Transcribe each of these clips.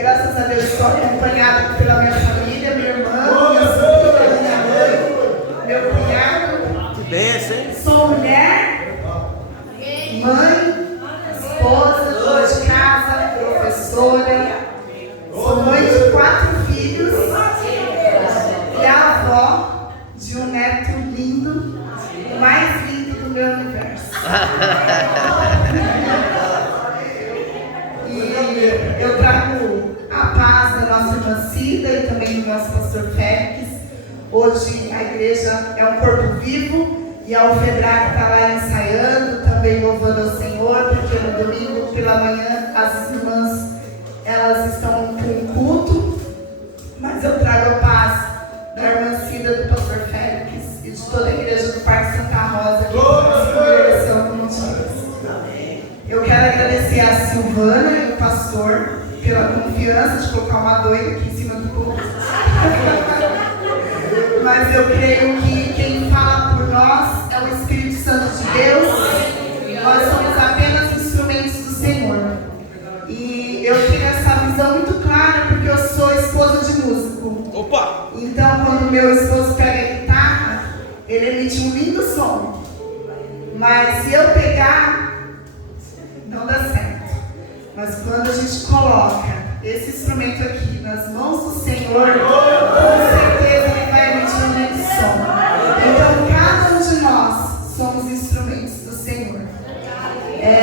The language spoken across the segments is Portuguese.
Graças a Deus estou acompanhada pela minha família, minha irmã, minha sobrinha, minha mãe, meu cunhado. Que bênção, hein? Sou mulher, mãe, esposa, dona de casa, professora. Sou mãe de 4 filhos e a avó de um neto lindo, o mais lindo do meu universo. E eu trago a paz da nossa irmã Cida e também do nosso pastor Félix. Hoje a igreja é um corpo vivo e a Alfedrag está lá ensaiando, também louvando ao Senhor, porque no domingo pela manhã as irmãs elas estão com culto, mas eu trago a paz da irmã Cida, do pastor Félix e de toda a igreja do Parque Santa Rosa, que se congregação como dias. Eu quero agradecer a Silvana e o pastor pela confiança de colocar uma doida aqui em cima do culto. Mas eu creio que quem fala por nós é o Espírito Santo de Deus. Nós somos apenas instrumentos do Senhor. E eu tenho essa visão muito clara porque eu sou esposa de músico. Opa! Então, quando meu esposo pega a guitarra, ele emite um lindo som. Mas se eu pegar, não dá certo. Mas quando a gente coloca esse instrumento aqui nas mãos do Senhor, com certeza ele vai emitir um lindo som. Então, cada um de nós somos instrumentos do Senhor.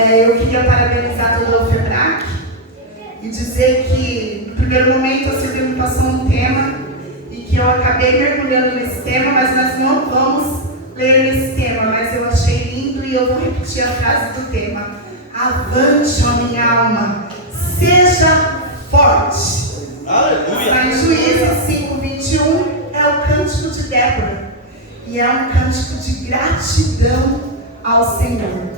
Eu queria parabenizar todo o Alfedrag e dizer que, no primeiro momento, a Silvia me passou um tema e que eu acabei mergulhando nesse tema, mas nós não vamos ler esse tema, mas eu achei lindo e eu vou repetir a frase do tema. Avante, ó minha alma, seja forte. Aleluia! Está em Juízes 5:21, é o cântico de Débora. E é um cântico de gratidão ao Senhor.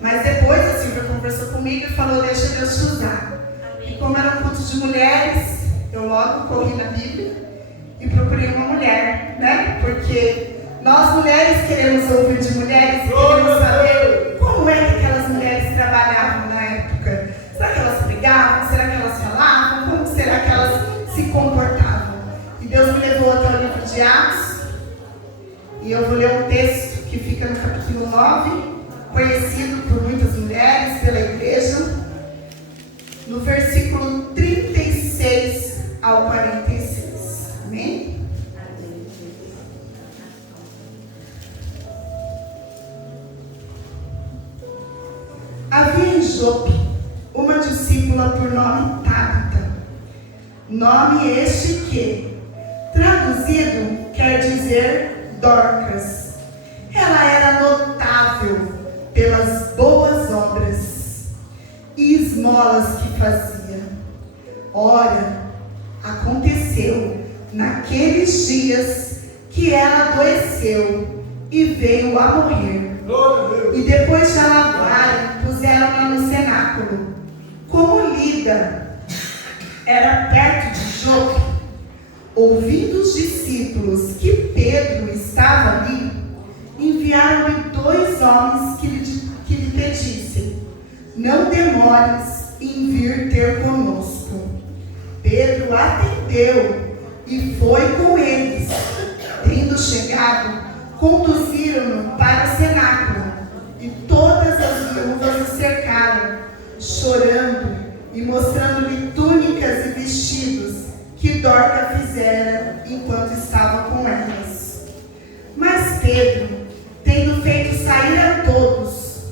Mas depois a Silvia conversou comigo e falou, deixa Deus te usar. E como era um culto de mulheres, eu logo corri na Bíblia e procurei uma mulher, né? Porque nós mulheres queremos ouvir de mulheres, queremos saber como é que aquelas mulheres trabalhavam na época. Será que elas brigavam? Será que elas falavam? Como será que elas se comportavam? E Deus me levou até o livro de Atos. E eu vou ler um texto que fica no capítulo 9, conhecido por muitas mulheres, pela igreja, no versículo 36 ao 46. Amém? Havia em Jope uma discípula por nome Tabita, nome este que, traduzido, quer dizer Dorcas. Ela era notável pelas boas obras e esmolas que fazia. Ora, aconteceu naqueles dias que ela adoeceu e veio a morrer. E depois de a lavarem, puseram-na no cenáculo. Como Lida era perto de Jope, ouvindo os discípulos que Pedro estava ali, enviaram-lhe 2 homens que lhe pedissem, não demores em vir ter conosco. Pedro atendeu e foi com eles. Tendo chegado, conduziram-no para o cenáculo, e todas as viúvas o cercaram, chorando e mostrando-lhe túnicas e vestidos que Dorca fizera enquanto estava com elas. Mas Pedro, tendo feito sair a todos,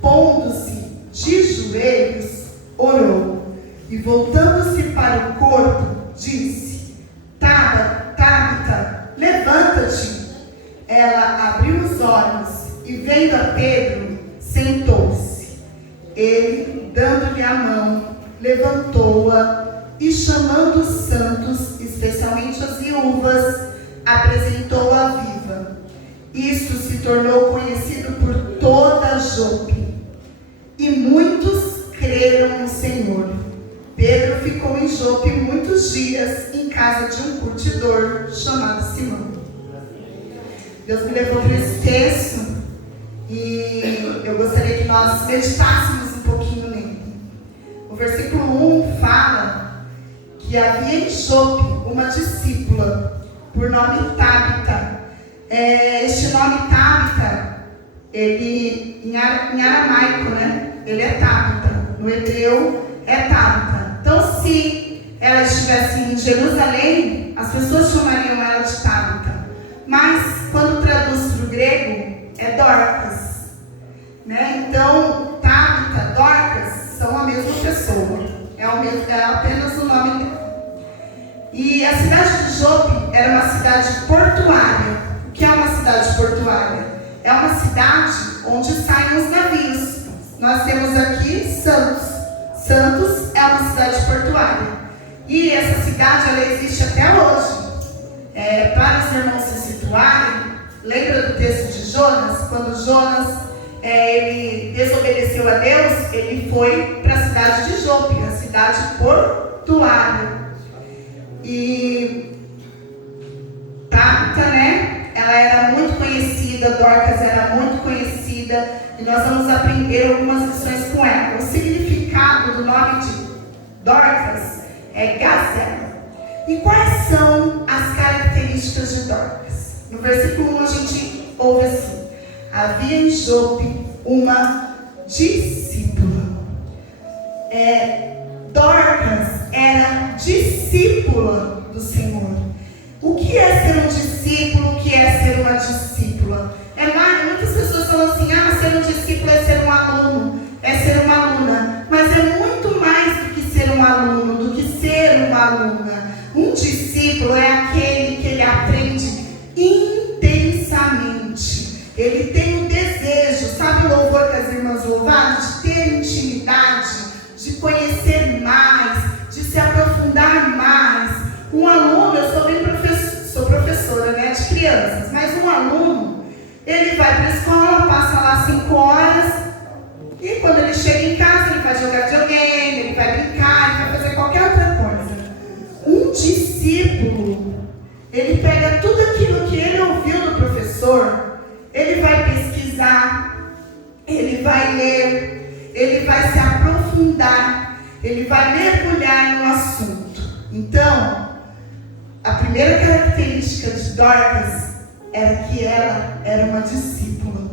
pondo-se de joelhos, orou, e voltando-se para o corpo, disse, Tabita, levanta-te. Ela abriu os olhos e, vendo a Pedro, sentou-se. Ele, dando-lhe a mão, levantou-a e, chamando os santos, especialmente as viúvas, apresentou-a viva. Isto se tornou conhecido por toda Jope, e muitos creram no Senhor. Pedro ficou em Jope muitos dias em casa de um curtidor chamado Simão. Deus me levou para esse texto e eu gostaria que nós meditássemos um pouquinho nele. O versículo 1 fala que havia em Jope uma discípula, por nome Tabita. Este nome Tabita, ele, em aramaico, né? Ele é Tabita. No hebreu é Tabita. Então, se ela estivesse em Jerusalém, as pessoas chamariam ela de Tabita. Mas, quando traduz para o grego, é Dorcas. Né? Então, Tabita, Dorcas, são a mesma pessoa. É apenas o nome dela. E a cidade de Jope era uma cidade portuária. O que é uma cidade portuária? É uma cidade onde saem os navios. Nós temos aqui Santos. Santos é uma cidade portuária. E essa cidade, ela existe até hoje. Para os irmãos se situarem, lembra do texto de Jonas? Quando Jonas ele desobedeceu a Deus, ele foi para a cidade de Jope, a cidade portuária. E Tabita, né? Ela era muito conhecida, Dorcas era muito conhecida, e nós vamos aprender algumas lições com ela. O significado do nome de Dorcas é gazela. E quais são as características de Dorcas? No versículo 1 a gente ouve assim: havia em Jope uma discípula. Dorcas era discípula do Senhor. O que é ser um discípulo? O que é ser uma discípula? Muitas pessoas falam assim: ser um discípulo é ser um aluno, é ser uma aluna. Mas é muito mais do que ser um aluno, do que ser uma aluna. Um discípulo é aquele que ele aprende intensamente. Ele tem o desejo, sabe o louvor que as irmãs louvaram? De ter intimidade, de conhecer mais, de se aprofundar mais. Um aluno, eu sou professora, né, de crianças, mas um aluno, ele vai para a escola, passa lá 5 horas, e quando ele chega em casa, ele vai jogar videogame, ele vai brincar, ele vai fazer qualquer outra coisa. Um discípulo, ele pega tudo aquilo que ele ouviu do professor, ele vai pesquisar, ele vai ler, ele vai se aprofundar, ele vai mergulhar no assunto. Então, a primeira característica de Dorcas era que ela era uma discípula.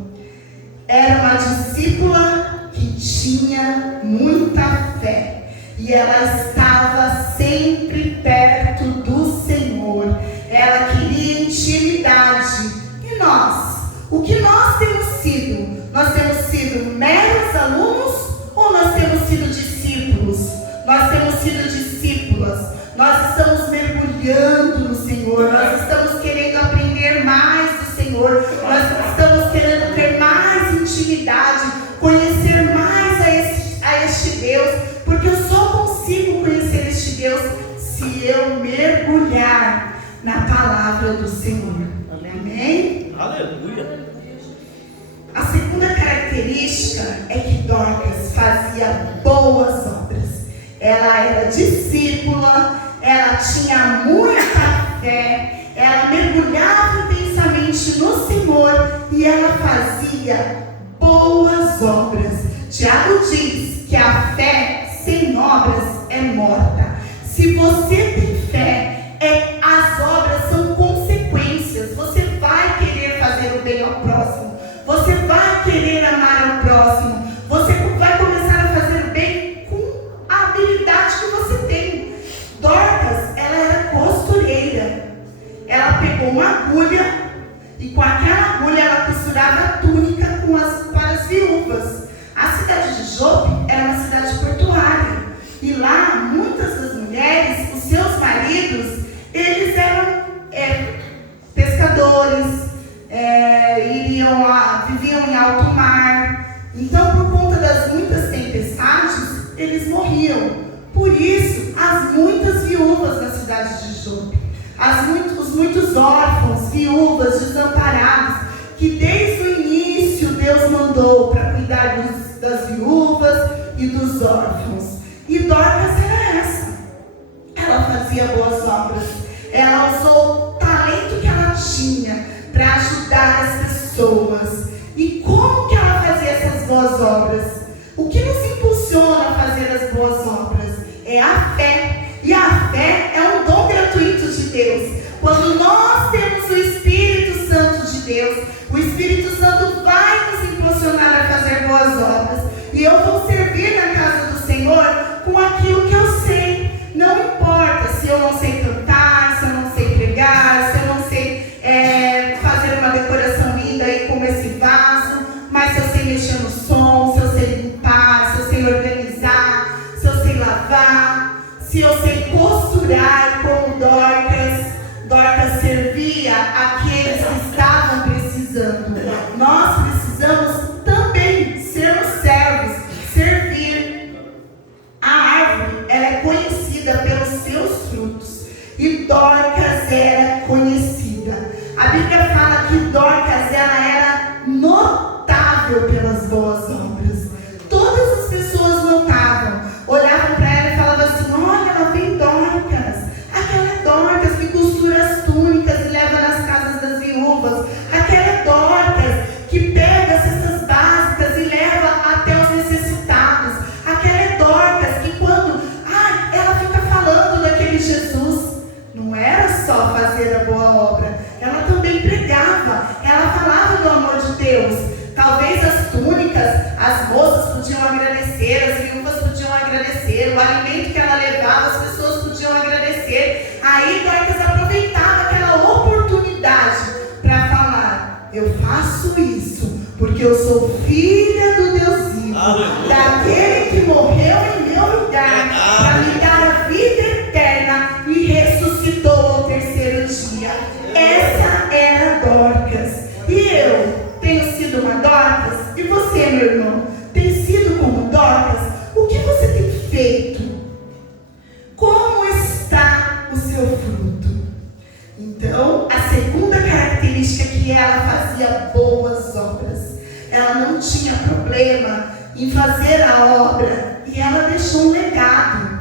Era uma discípula que tinha muita fé. E ela estava sempre perto do Senhor. Ela queria intimidade. E nós? O que nós temos sido? Nós temos sido meros alunos ou nós temos sido discípulos? Nós temos sido discípulas. Nós estamos mergulhando no Senhor. Nós estamos querendo aprender mais do Senhor. Nós estamos querendo ter mais intimidade, conhecer mais a este Deus. Porque eu só consigo conhecer este Deus se eu mergulhar na palavra do Senhor. Amém? Aleluia. A segunda característica é que Dorcas fazia boas obras. Ela era discípula, ela tinha muita fé, ela mergulhava intensamente no Senhor e ela fazia boas obras. Tiago diz que a fé sem obras é morta. Se você tem fé, as obras são consequências. Você vai querer fazer o bem ao próximo. Você vai querer amar ao próximo. Você vai começar a fazer o bem com a habilidade que você tem. Dorcas, ela era costureira. Ela pegou uma agulha e com aquela agulha ela costurava a túnica para as viúvas. A cidade de Jope era uma cidade portuária. E lá, muitas das mulheres, os seus maridos, eles eram pescadores, viviam em alto mar. Então, por conta das muitas tempestades, eles morriam. Por isso, as muitas viúvas na cidade de Jope, os muitos órfãos, viúvas, desamparados, que desde o início Deus mandou para cuidar das viúvas e dos órfãos. E Dorcas era essa. Ela fazia boas obras. Ela usou o talento que ela tinha para ajudar as pessoas. E como que ela fazia essas boas obras? O que nos impulsiona a fazer as boas obras? É a fé. E a fé se eu sei costurar como Dorcas servia aqueles que estavam precisando. Nós precisamos também sermos servos, servir. A árvore, ela é conhecida pelos seus frutos. E Dorcas era conhecida. A Bíblia fala que Dorcas, ela era notável pelas boas obras. Todas as pessoas notavam, olhavam para ela e falavam assim: olha, ela vem Dorcas. Aquela é Dorcas que costura as túnicas e leva nas casas das viúvas. Aquela é Dorcas que pega as cestas básicas e leva até os necessitados. Aquela é Dorcas que quando ela fica falando daquele Jesus, não era só fazer a boa obra, ela também pregava, ela falava do amor de Deus. Talvez as túnicas, as moças podiam agradecer, as viúvas podiam agradecer, o alimento que ela levava, as pessoas podiam agradecer. Aí Dorcas aproveitava aquela oportunidade para falar: eu faço isso porque eu sou filha do Deus vivo, daquele que morreu em meu lugar para me dar a vida eterna e ressuscitou ao terceiro dia. Essa era Dorcas. E eu tenho sido uma Dorcas? E você, meu irmão, tem sido como Dorcas? O que você tem feito? Como está o seu fruto? Então, a segunda característica é que ela fazia boas obras. Ela não tinha problema em fazer a obra e ela deixou um legado.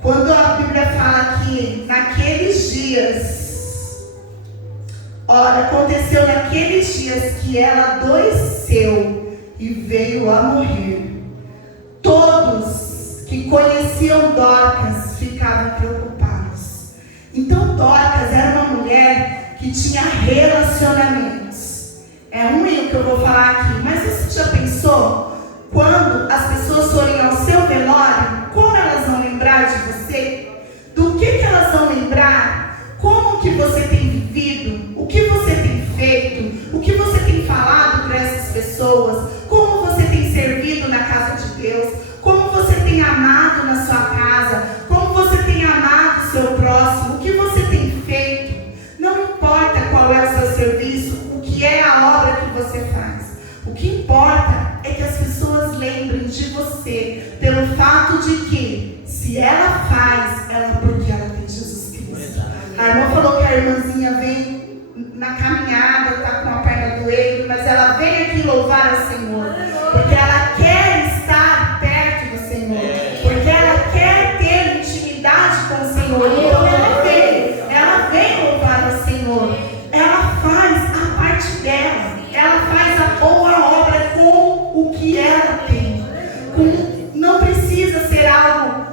Quando a Bíblia fala que naqueles dias, aconteceu naqueles dias que ela adoeceu e veio a morrer. Todos que conheciam Dorcas ficavam preocupados. Então Dorcas era uma mulher que tinha relacionamentos. É ruim o que eu vou falar aqui, mas você já pensou? Quando as pessoas forem ao seu velório, como elas vão lembrar de você? Do que elas vão lembrar? Como que você tem vivido? O que você tem feito? O que você tem falado para essas pessoas? Como você tem servido na casa de Deus? Como você tem amado na sua casa? Como você tem amado o seu próximo? O que você tem feito? Não importa qual é o seu serviço, o que é a obra que você faz. O que importa é que as pessoas lembrem de você pelo fato de que, se ela faz, porque ela tem Jesus Cristo. A irmã falou que a irmãzinha vem na caminhada, está com a perna doendo, mas ela vem aqui louvar ao Senhor, porque ela quer estar perto do Senhor, porque ela quer ter intimidade com o Senhor. Então ela vem louvar ao Senhor. Ela faz a parte dela, ela faz a boa obra com o que ela tem. Não precisa ser algo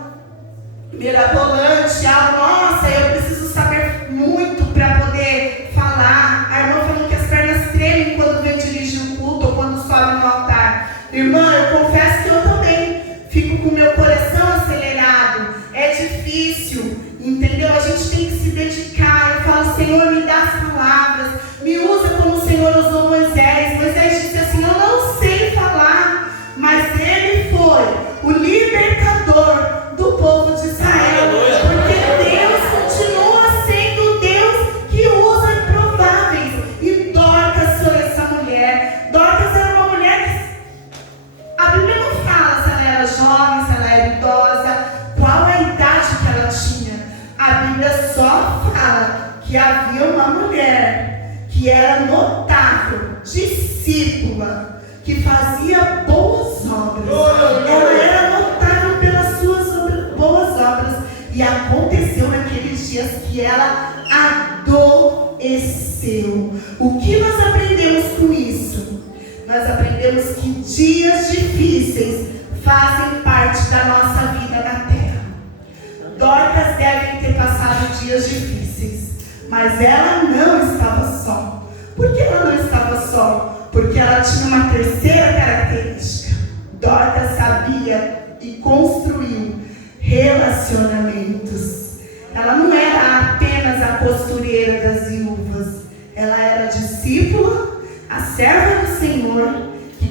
mirabolante, algo, nossa, eu preciso saber muito para poder falar. A irmã falou que as pernas tremem quando vem dirigir o culto ou quando sobe no altar. Irmã, eu confesso que eu também fico com o meu coração acelerado. É difícil, entendeu? A gente tem que se dedicar. Eu falo: Senhor, me dá as palavras, me usa como o Senhor usou Moisés. Moisés disse assim: eu não sei falar, mas ele foi o libertador do povo de Israel, porque Deus continua sendo o Deus que usa improváveis. E Dorcas foi essa mulher. Dorcas era uma mulher que a Bíblia não fala se ela era jovem, se ela era idosa, qual a idade que ela tinha. A Bíblia só fala que havia uma mulher que era notável, discípula, que fazia boas obras. Ela era notável pelas suas boas obras. E aconteceu naqueles dias que ela adoeceu. O que nós aprendemos com isso? Nós aprendemos que dias difíceis fazem parte da nossa vida na terra. Dorcas devem ter passado dias difíceis, mas ela não estava só. Por que ela não estava só? Porque ela tinha uma terceira característica. Dorcas sabia e construiu relacionamentos. Ela não era apenas a costureira das viúvas. Ela era discípula, a serva do Senhor, que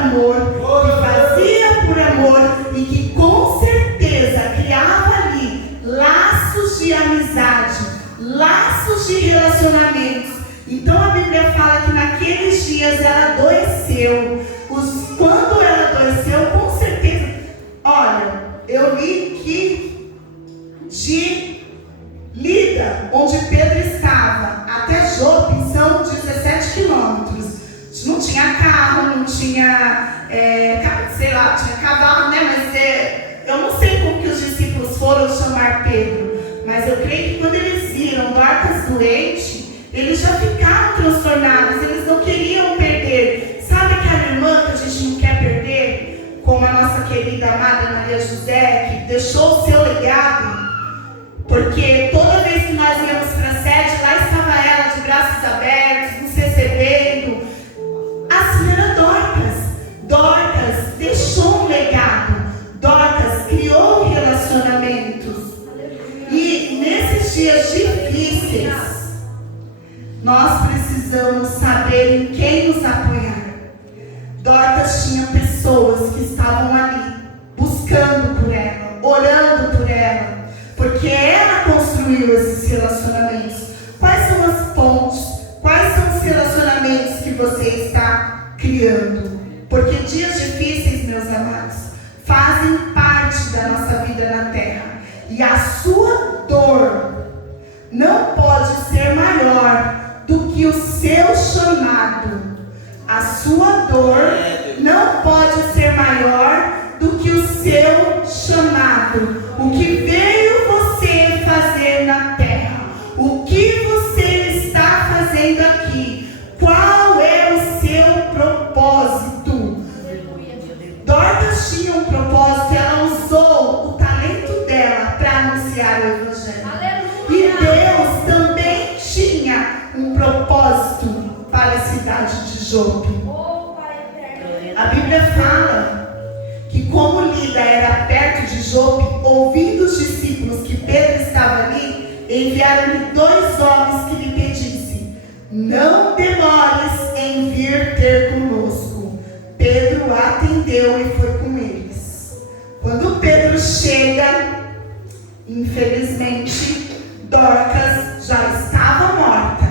amor, que fazia por amor e que com certeza criava de relacionamentos. Então a Bíblia fala que naqueles dias ela adoeceu. Quando ela adoeceu, com certeza, olha, eu li que de Lida, onde Pedro estava, até Jope são 17 quilômetros. Não tinha carro, não tinha, sei lá, tinha cavalo, né? Mas eu não sei como que os discípulos foram chamar Pedro. Mas eu creio que quando eles viram Dorcas doente, eles já ficaram transtornados, eles não queriam perder. Sabe aquela irmã que a gente não quer perder? Como a nossa querida amada Maria José, que deixou o seu legado. Porque toda vez que nós íamos para a sede, lá estava ela de braços abertos, nos recebendo. Assim era Dorcas. Dorcas deixou um legado. Dorcas criou relacionamentos. E nesses dias difíceis, nós precisamos saber em quem nos apoiar. Dorcas tinha pessoas que estavam ali, buscando por ela, orando por ela. Porque ela construiu esses relacionamentos. Quais são as pontes? Quais são os relacionamentos que você está criando? Porque dias difíceis, meus amados, fazem parte da nossa vida na terra. E a sua dor não pode ser maior do que o seu chamado. A sua dor não pode ser maior do que o seu chamado. O que veio você fazer na terra? O que você está fazendo aqui? Qual é o seu propósito? Dorcas tinha um propósito, ela usou o talento dela para anunciar o Evangelho. E Deus também tinha um propósito para a cidade de Jope. A Bíblia fala que como Lida era perto de Jope, ouvindo os discípulos que Pedro estava ali, enviaram-lhe 2 homens que lhe pedissem: não demores em vir ter conosco. Pedro atendeu e foi com eles. Quando Pedro chega, infelizmente, Dorcas já estava morta.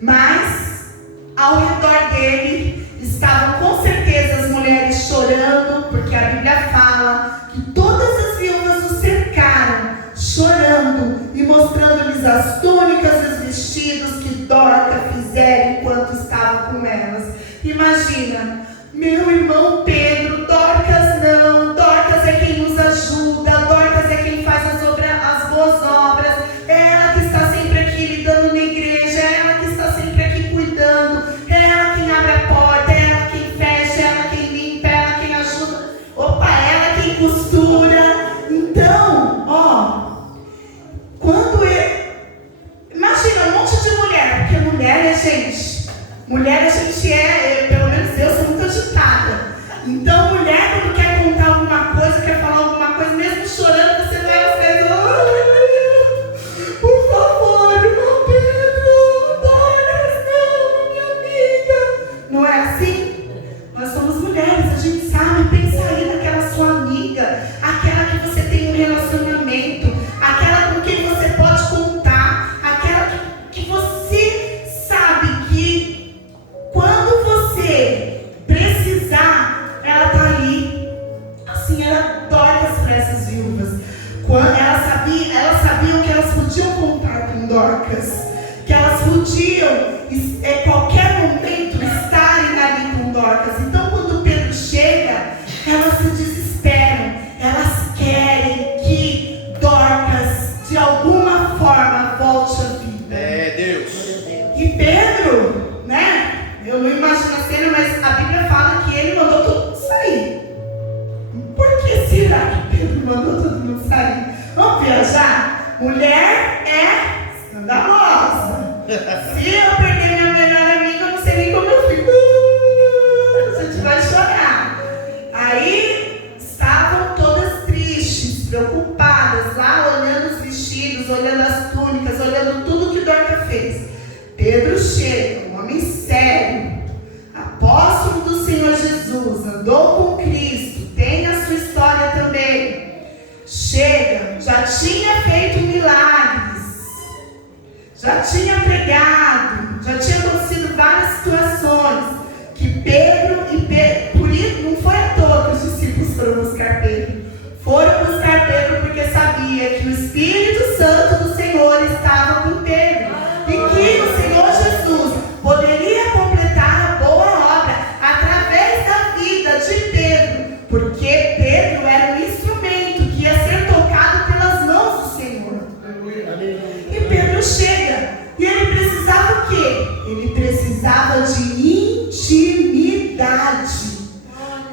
Mas, ao redor dele, estavam com certeza as mulheres chorando, porque a Bíblia fala que todas as viúvas o cercaram, chorando e mostrando-lhes as túnicas e os vestidos que Dorcas fizera enquanto estava com elas. Imagina, meu irmão Pedro, Dorcas não, Dorcas é quem nos ajuda, Dorcas é quem faz as boas obras, é ela que está sempre aqui lidando na igreja, é ela que está sempre aqui cuidando, é ela quem abre a porta, é ela quem fecha, é ela quem limpa, é ela quem ajuda, opa, é ela quem costura. Então, quando imagina um monte de mulher, porque mulher a gente pelo menos eu sou muito agitada. Então, mulher, quando quer contar alguma coisa, quer falar alguma coisa, mesmo chorando, você vai aos pés, por favor, irmão Pedro, Dorcas, não, minha amiga. Não é assim? Nós somos mulheres, a gente sabe, pensa aí naquela sua amiga, aquela que você tem um relacionamento, aquela com quem você pode contar, aquela que você sabe que quando você precisar, ela está ali. Assim era Dorcas para essas viúvas. Quando elas sabiam que elas podiam contar com Dorcas, que elas podiam, qualquer momento, estarem ali com Dorcas. Então, quando Pedro chega, elas se desesperam. Elas querem que Dorcas, de alguma forma, volte à vida. Deus. E Pedro, né? Eu não imagino a cena, mas a Bíblia fala que ele mandou todo mundo sair. Por que será que Pedro mandou todo mundo sair? Vamos viajar? Mulher é escandalosa. Se eu perder minha melhor amiga, eu não sei nem como eu fico. A gente vai chorar. Aí estavam todas tristes, preocupadas, lá olhando os vestidos, olhando as túnicas, olhando tudo que Dorcas fez. Pedro chega, um homem sério, apóstolo do Senhor Jesus, andou com Cristo, tem a sua história também. Chega, já tinha feito milagres, já tinha pregado, já tinha acontecido várias situações que por isso não foi à toa que os discípulos foram buscar Pedro. Foram buscar Pedro porque sabia que o Espírito Santo do Senhor estava com Pedro e que o Senhor Jesus poderia completar a boa obra através da vida de Pedro, porque Pedro era um instrumento que ia ser tocado pelas mãos do Senhor. E Pedro chega e ele precisava o quê? Ele precisava de intimidade.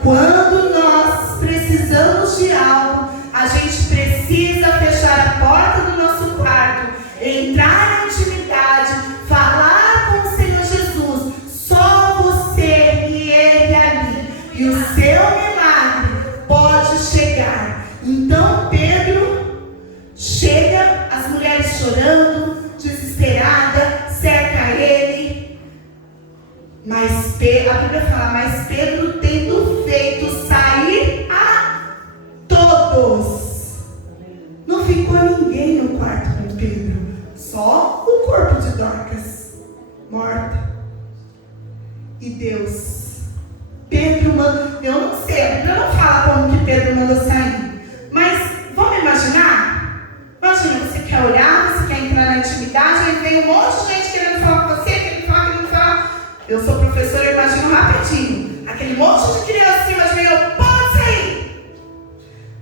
Quando nós precisamos de algo, a gente precisa fechar a porta do nosso quarto, entrar na intimidade, falar com o Senhor Jesus, só você e Ele ali, e o seu milagre pode chegar. Então Pedro chega, as mulheres chorando, desesperada, cerca ele, mas a Bíblia fala, mas Pedro tendo feito sair a todos, não ficou ninguém no quarto com Pedro, só o corpo de Dorcas, morta. E Deus, Pedro manda, eu não sei, a Bíblia não fala como que Pedro mandou sair, mas vamos imaginar? Imagina, você quer olhar, você quer entrar na intimidade, aí vem um monte de gente querendo falar com você, querendo falar. Eu sou professora, eu imagino rapidinho. Aquele monte de criança em cima de mim, pode sair.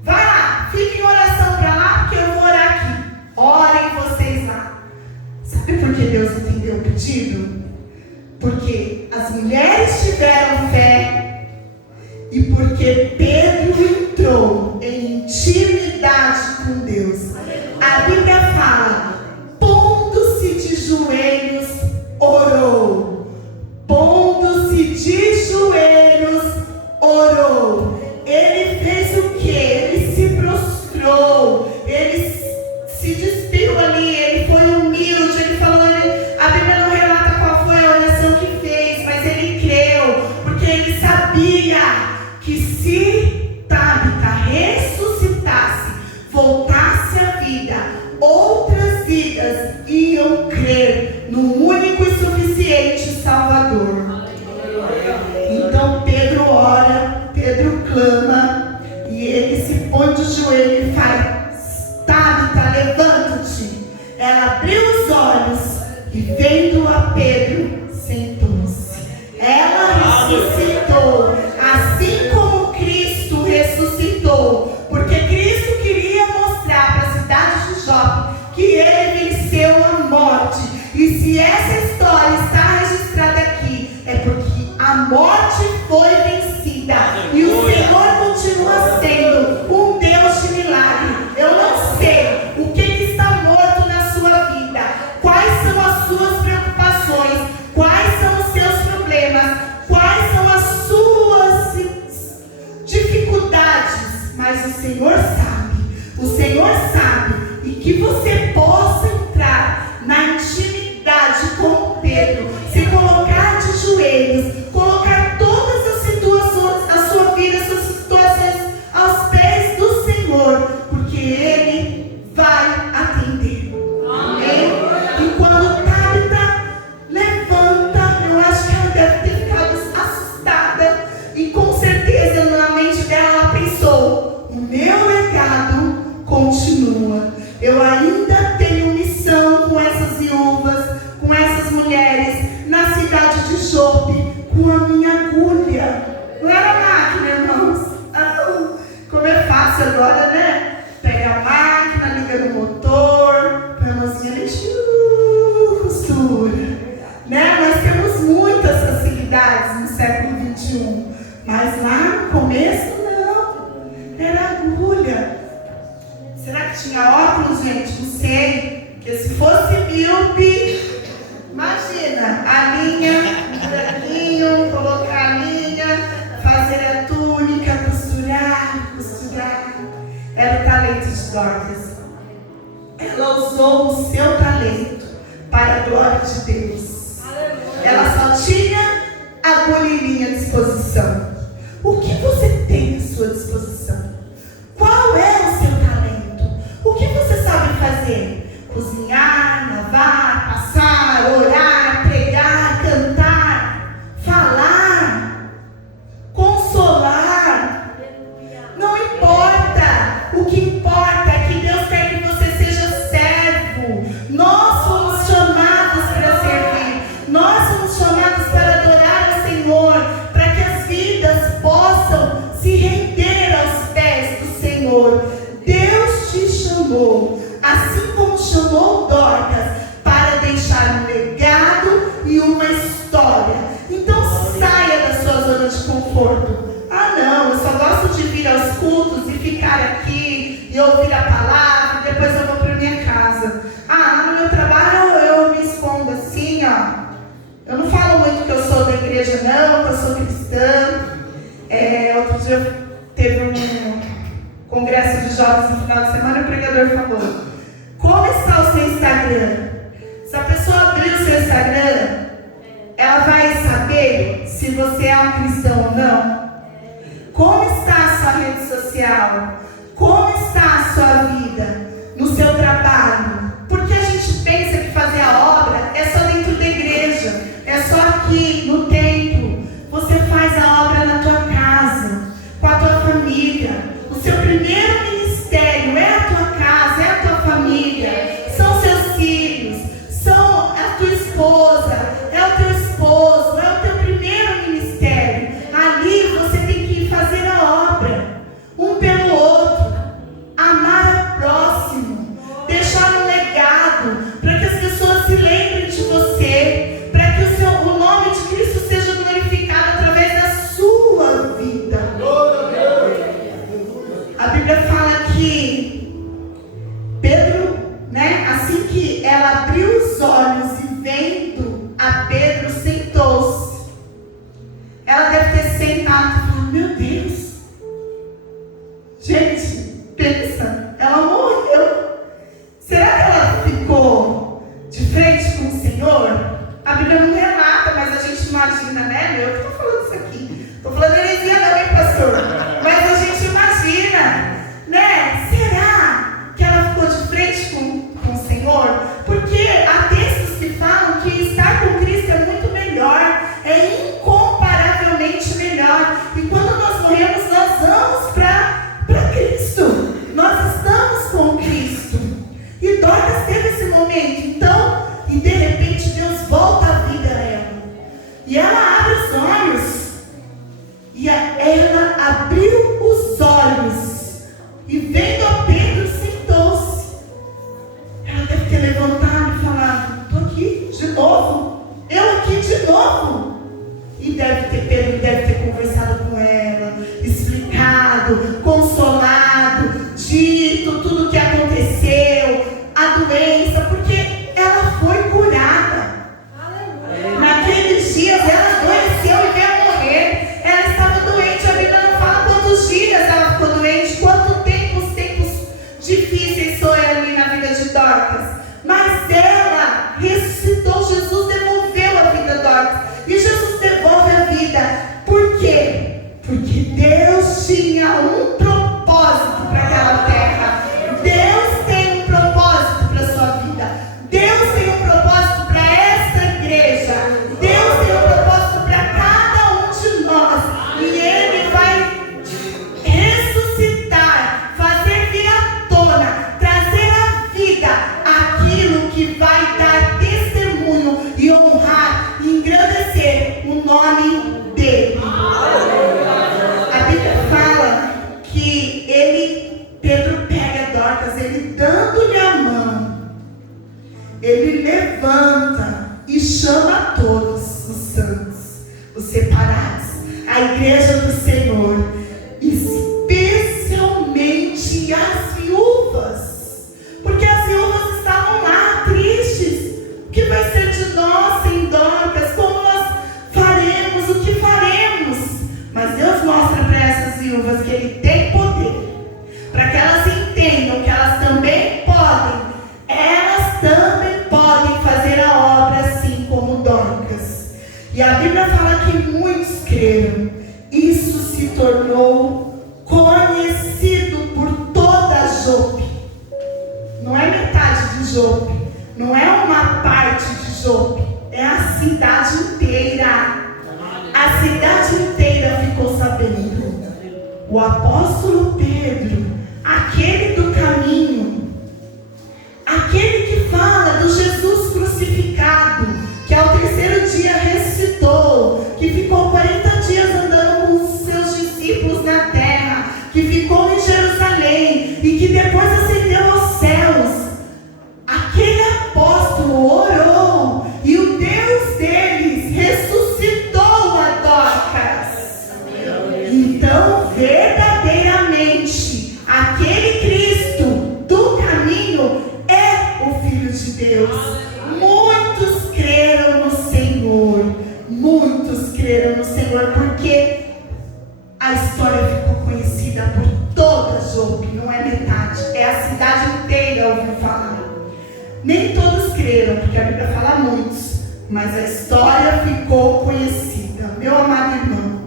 Vai lá, fica em oração para lá, porque eu vou orar aqui. Orem vocês lá. Sabe por que Deus entendeu o pedido? Porque as mulheres tiveram fé e porque Pedro entrou em intimidade com Deus. A Bíblia fala, pondo-se de joelhos, orou. Pondo-se de joelhos, orou. Ele fez o que? Ele se prostrou. Ele se despiu ali. Ele foi humilde. Ele falou, a Bíblia não relata qual foi a oração que fez, mas ele creu, porque ele sabia que se Tabita ressuscitasse, voltasse à vida, outras vidas iam crer no único e suficiente Salvador. Então Pedro ora, Pedro clama, e ele se põe de joelho e faz, Tabita, levanta-te. Ela abriu os olhos e, vendo a Pedro, sentou-se. Ela ressuscitou, assim como Cristo ressuscitou, porque Cristo queria mostrar para a cidade de Jope que ele venceu a morte. E se essa história está registrada aqui, é porque a morte foi vencida. E o Senhor continua sendo um Deus de milagre. Eu não sei o que está morto na sua vida, quais são as suas preocupações, quais são os seus problemas, quais são as suas dificuldades, mas o Senhor sabe. O Senhor sabe. E que você possa entrar na intimidade com Pedro, se colocar de joelhos, colocar todas as situações, a sua vida, as suas situações aos pés do Senhor, porque Ele vai atender. Amém? E quando Tabita levanta, eu acho que ela deve ter ficado assustada, e com certeza na mente dela ela pensou, o meu legado continua. Eu ainda tenho missão com essas viúvas, com essas mulheres, na cidade de Jope, com a minha agulha. Não era máquina, irmãos. Como é fácil agora, né? Pega a máquina, liga no motor, põe a mãozinha ali, costura. Né? Nós temos muitas facilidades no século XXI. Mas lá no começo, não. Era agulha. Será que tinha óculos, gente? Não sei. Porque se fosse míope, imagina, a linha, um buraquinho, colocar a linha, fazer a túnica, costurar. Era o talento de Dorcas. Ela usou o seu talento para a glória de Deus. Ela só tinha agulha e linha à disposição. O que você tem à sua disposição? Qual é o seu talento? O que você sabe fazer? Cozinhar, lavar, passar chamou Dorcas para deixar um legado e uma história. Então saia da sua zona de conforto. Ah não, eu só gosto de vir aos cultos e ficar aqui e ouvir a palavra e depois eu vou para minha casa. Ah, no meu trabalho eu me escondo assim, ó. Eu não falo muito que eu sou da igreja não, que eu sou cristã. Outro dia teve um congresso de jovens no final de semana e o pregador falou: como está o seu Instagram? Se a pessoa abrir o seu Instagram, ela vai saber se você é um cristão ou não. Como está a sua rede social? Como está a sua vida? No seu trabalho? Porque a gente pensa que fazer a obra é só dentro da igreja, é só aqui, no templo. Você faz a obra na tua casa, com a tua família. O seu primeiro ministério é a tua casa, é a tua família, são seus filhos, são a tua esposa, é o teu esposo, é o teu primeiro ministério. Ali você tem que fazer a obra, um pelo outro, amar o próximo, deixar um legado, para que as pessoas se lembrem de você, para que o nome de Cristo seja glorificado através da sua vida. A Bíblia fala que Pedro, assim que ela abriu os olhos e vendo a Pedro, sentou-se. Ela deve ter sentado e falado: meu Deus, gente, pensa, ela morreu. Será que ela ficou de frente com o Senhor? A Bíblia não relata, mas a gente imagina, né? Eu que estou falando isso aqui. Estou falando heresia não, hein, pastor? Mas a gente imagina, né? Será que ela ficou de frente com o Senhor? Porque há textos que falam que estar com Cristo é muito melhor, é incomparavelmente melhor. E quando nós morremos, nós vamos para Cristo. Nós estamos com Cristo. E Dorcas teve esse momento, então, e de repente Deus volta a vida a ela. E ela abre os olhos. E ela abriu os olhos. E vendo a Pedro, sentou-se. Ela deve ter levantado e falado: estou aqui de novo. Eu aqui de novo. E Pedro deve ter conversado com ela, explicado, consolado, dito tudo o que aconteceu, a doença, porque ela foi curada. Naqueles dias ela adoeceu e veio a morrer. Ela estava doente, a Bíblia não fala quantos dias ela ficou doente, quanto tempo, os tempos difíceis foram ali na vida de Dorcas. Mas ela ressuscitou, Jesus devolveu a vida de Dorcas. E Jesus devolve a vida. Por quê? Porque Deus tinha um propósito para aquela terra. Deus tem um propósito para a sua vida. Deus tem um propósito para esta igreja. Deus tem um propósito para cada um de nós. E Ele vai ressuscitar, fazer vir à tona, trazer à vida aquilo que vai dar testemunho e honrar e engrandecer o nome dele. A Bíblia fala que Pedro pega Dorcas, ele dando-lhe a mão, ele levanta e chama todos os santos, os separados, a igreja do Senhor, especialmente as viúvas, porque as viúvas estavam lá tristes. O que vai ser de nós sem Dorcas? Como nós faremos? O que faremos? Mas Deus mostra para essas viúvas que Ele tem poder, para que elas entendam que elas também podem fazer a obra assim como Dorcas. E a Bíblia fala que muitos creram. Isso se tornou conhecido por toda Jope. Não é metade de Jope, não é uma parte de Jope, é a cidade inteira. A cidade inteira ficou sabendo. O apóstolo Pedro, aquele do caminho, aquele que fala do Jesus crucificado, que ao terceiro dia ressuscitou, que ficou 40 dias andando com os seus discípulos na terra, que ficou em Jerusalém e que depois ascendeu aos céus. Nem todos creram, porque a Bíblia fala muitos, mas a história ficou conhecida. Meu amado irmão,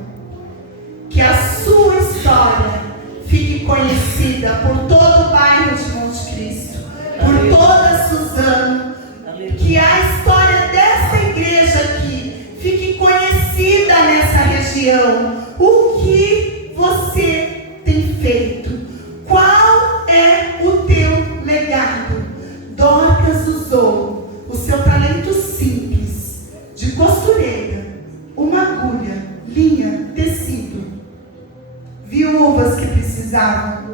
que a sua história fique conhecida por todo o bairro de Monte Cristo, por toda Suzano, que a história dessa igreja aqui fique conhecida nessa região. O que você tem feito? Qual é o teu legado? Dorcas usou o seu talento simples de costureira, uma agulha, linha, tecido, viúvas que precisavam.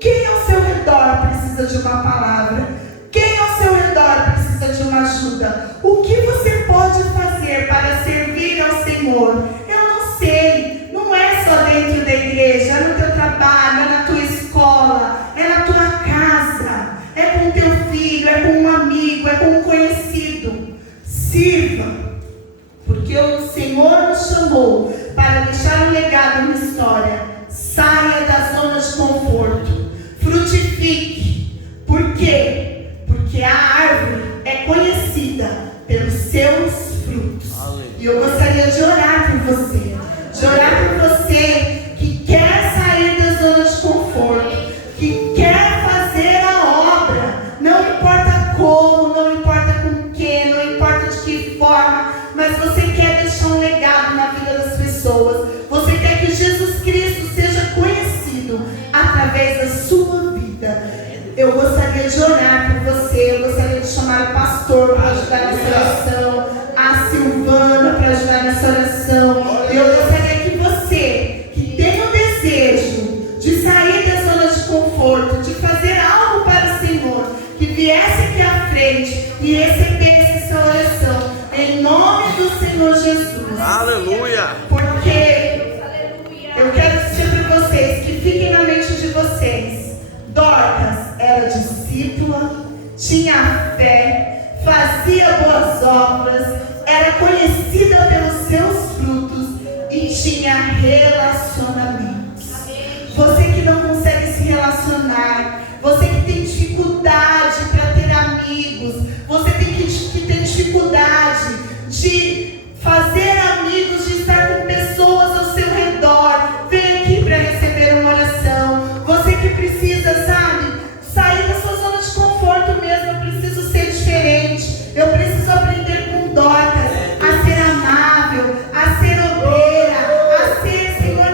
Quem ao seu redor precisa de uma palavra? Quem ao seu redor precisa de uma ajuda? O que você pode fazer para servir ao Senhor? Eu não sei, não é só dentro da igreja, é no teu trabalho, é na tua escola, é na tua casa, é com teu filho, é com um amigo, é com um conhecido. Sirva, porque o Senhor nos chamou para deixar um legado na história. Saia da zona de conforto, frutifique. Por quê? Porque a árvore é conhecida pelos seus frutos. E eu gostaria de orar por você, que quer sair da zona de conforto, que quer fazer a obra, não importa como, não importa com que, não importa de que forma, mas você quer deixar um legado na vida das pessoas. Você quer que Jesus Cristo seja conhecido através da sua vida. Eu gostaria de orar por você, eu gostaria de chamar o pastor para ajudar nessa oração, a Silvana para ajudar nessa oração. Eu gostaria que você, que tem o desejo de sair da zona de conforto, de fazer algo para o Senhor, que viesse aqui à frente e recebesse essa oração, em nome do Senhor Jesus. Aleluia! Porque eu quero dizer para vocês, que fiquem na mente de vocês, Dorcas era discípula, tinha fé, fazia boas obras, era conhecida pelos seus frutos e tinha relacionamentos. Você que não consegue se relacionar, você que tem dificuldade para ter amigos, você que tem dificuldade de fazer amigos, de estar com pessoas ao seu redor, vem aqui para receber uma oração. Você que precisa, sair da sua zona de conforto mesmo. Eu preciso ser diferente, eu preciso aprender com Dorcas a ser amável, a ser obreira, a ser, Senhor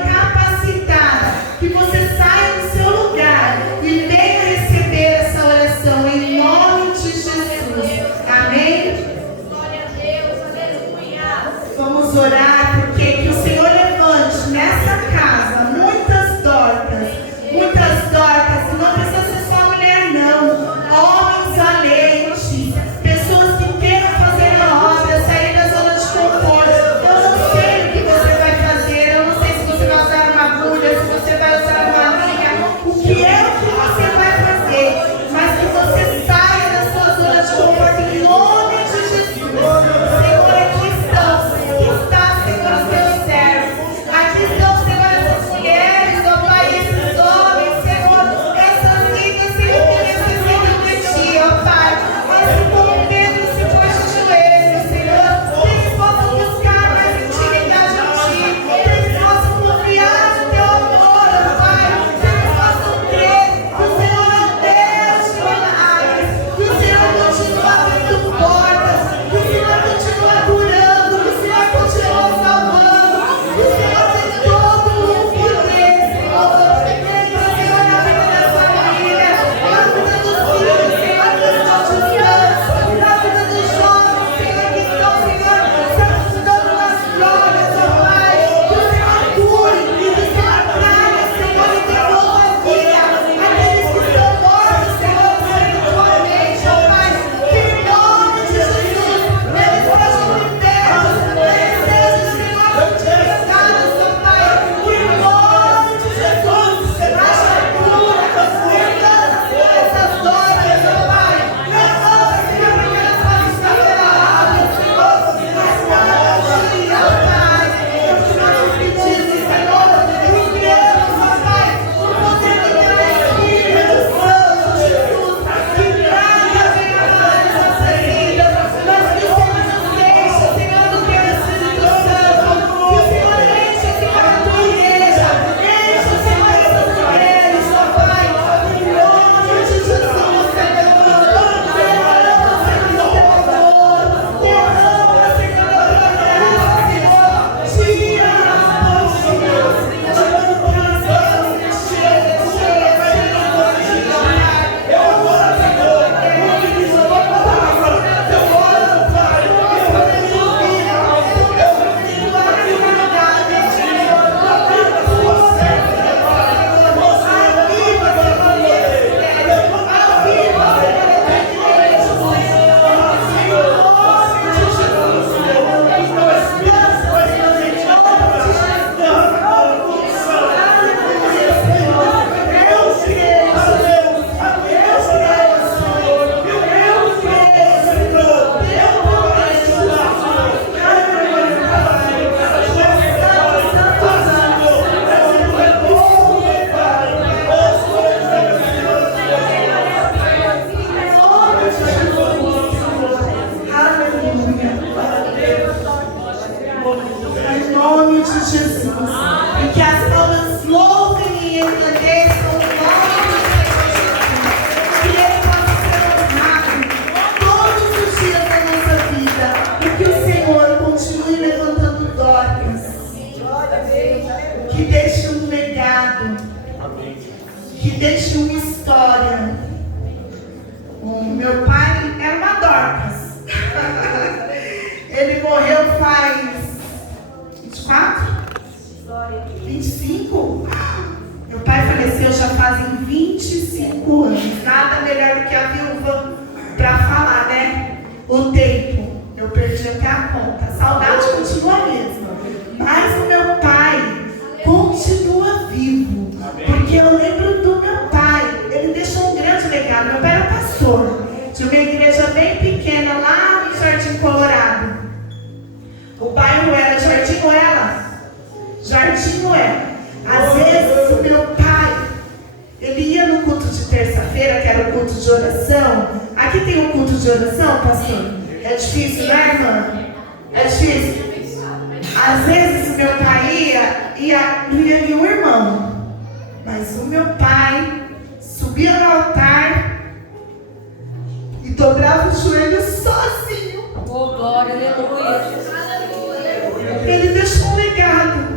melhor do que a viúva para falar, né? O tempo, eu perdi até a conta. A saudade continua a mesma, mas o meu pai continua vivo, porque eu lembro do meu pai. Ele deixou um grande legado. Meu pai era pastor de uma igreja bem pequena lá no Jardim Colorado. O bairro era Jardim Moela. Jardim Moela. Às vezes o meu pai, ele ia no culto de terça-feira, que era o culto de oração. Aqui tem um culto de oração, pastor? É difícil, né, irmã? É difícil? Às vezes o meu pai não ia nenhum irmão. Mas o meu pai subia no altar e dobrava o joelho sozinho. Oh, glória, aleluia. Ele deixou um legado.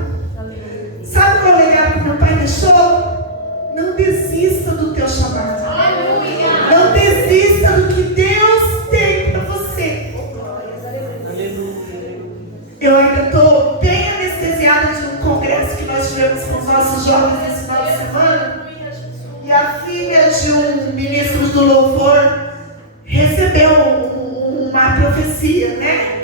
Sabe qual é o legado que meu pai deixou? Não desista do teu chamado. Não desista do que Deus tem para você. Eu ainda estou bem anestesiada de um congresso que nós tivemos com os nossos jovens esse final de semana. E a filha de um ministro do louvor recebeu uma profecia, né?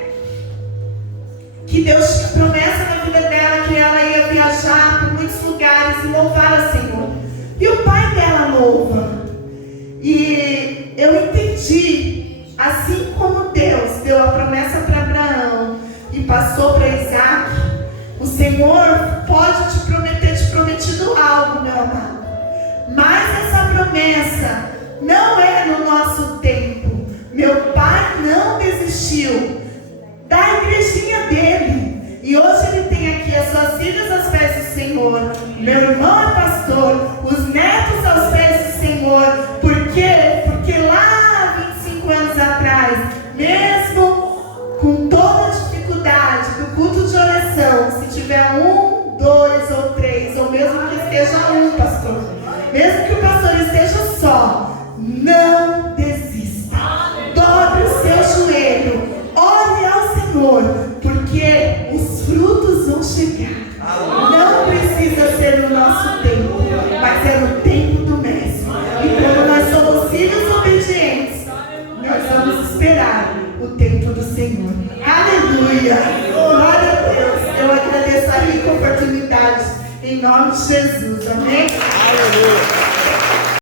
Que Deus tinha promessa na vida dela, que ela ia viajar por muitos lugares e louvar ao Senhor. E o pai dela louva. E eu entendi, assim como Deus deu a promessa para Abraão e passou para Isaac, o Senhor pode te prometido algo, meu amado. Mas essa promessa não é no nosso tempo. Meu pai não desistiu da igrejinha dele. E hoje ele tem aqui as suas filhas aos pés do Senhor. Meu irmão é pastor, os netos aos pés do Senhor. Por quê? Porque lá 25 anos atrás, mesmo com toda a dificuldade do culto de oração, se tiver 1, 2 ou 3, ou mesmo que esteja um pastor, mesmo que o pastor esteja só, não desista. Dobre o seu joelho, ore ao Senhor, porque os frutos vão chegar. Não precisa ser no nosso tempo, mas é no tempo do Mestre. E quando nós somos filhos obedientes, nós vamos esperar o tempo do Senhor. Aleluia! Glória a Deus! Eu agradeço a rica oportunidade em nome de Jesus. Amém? Aleluia!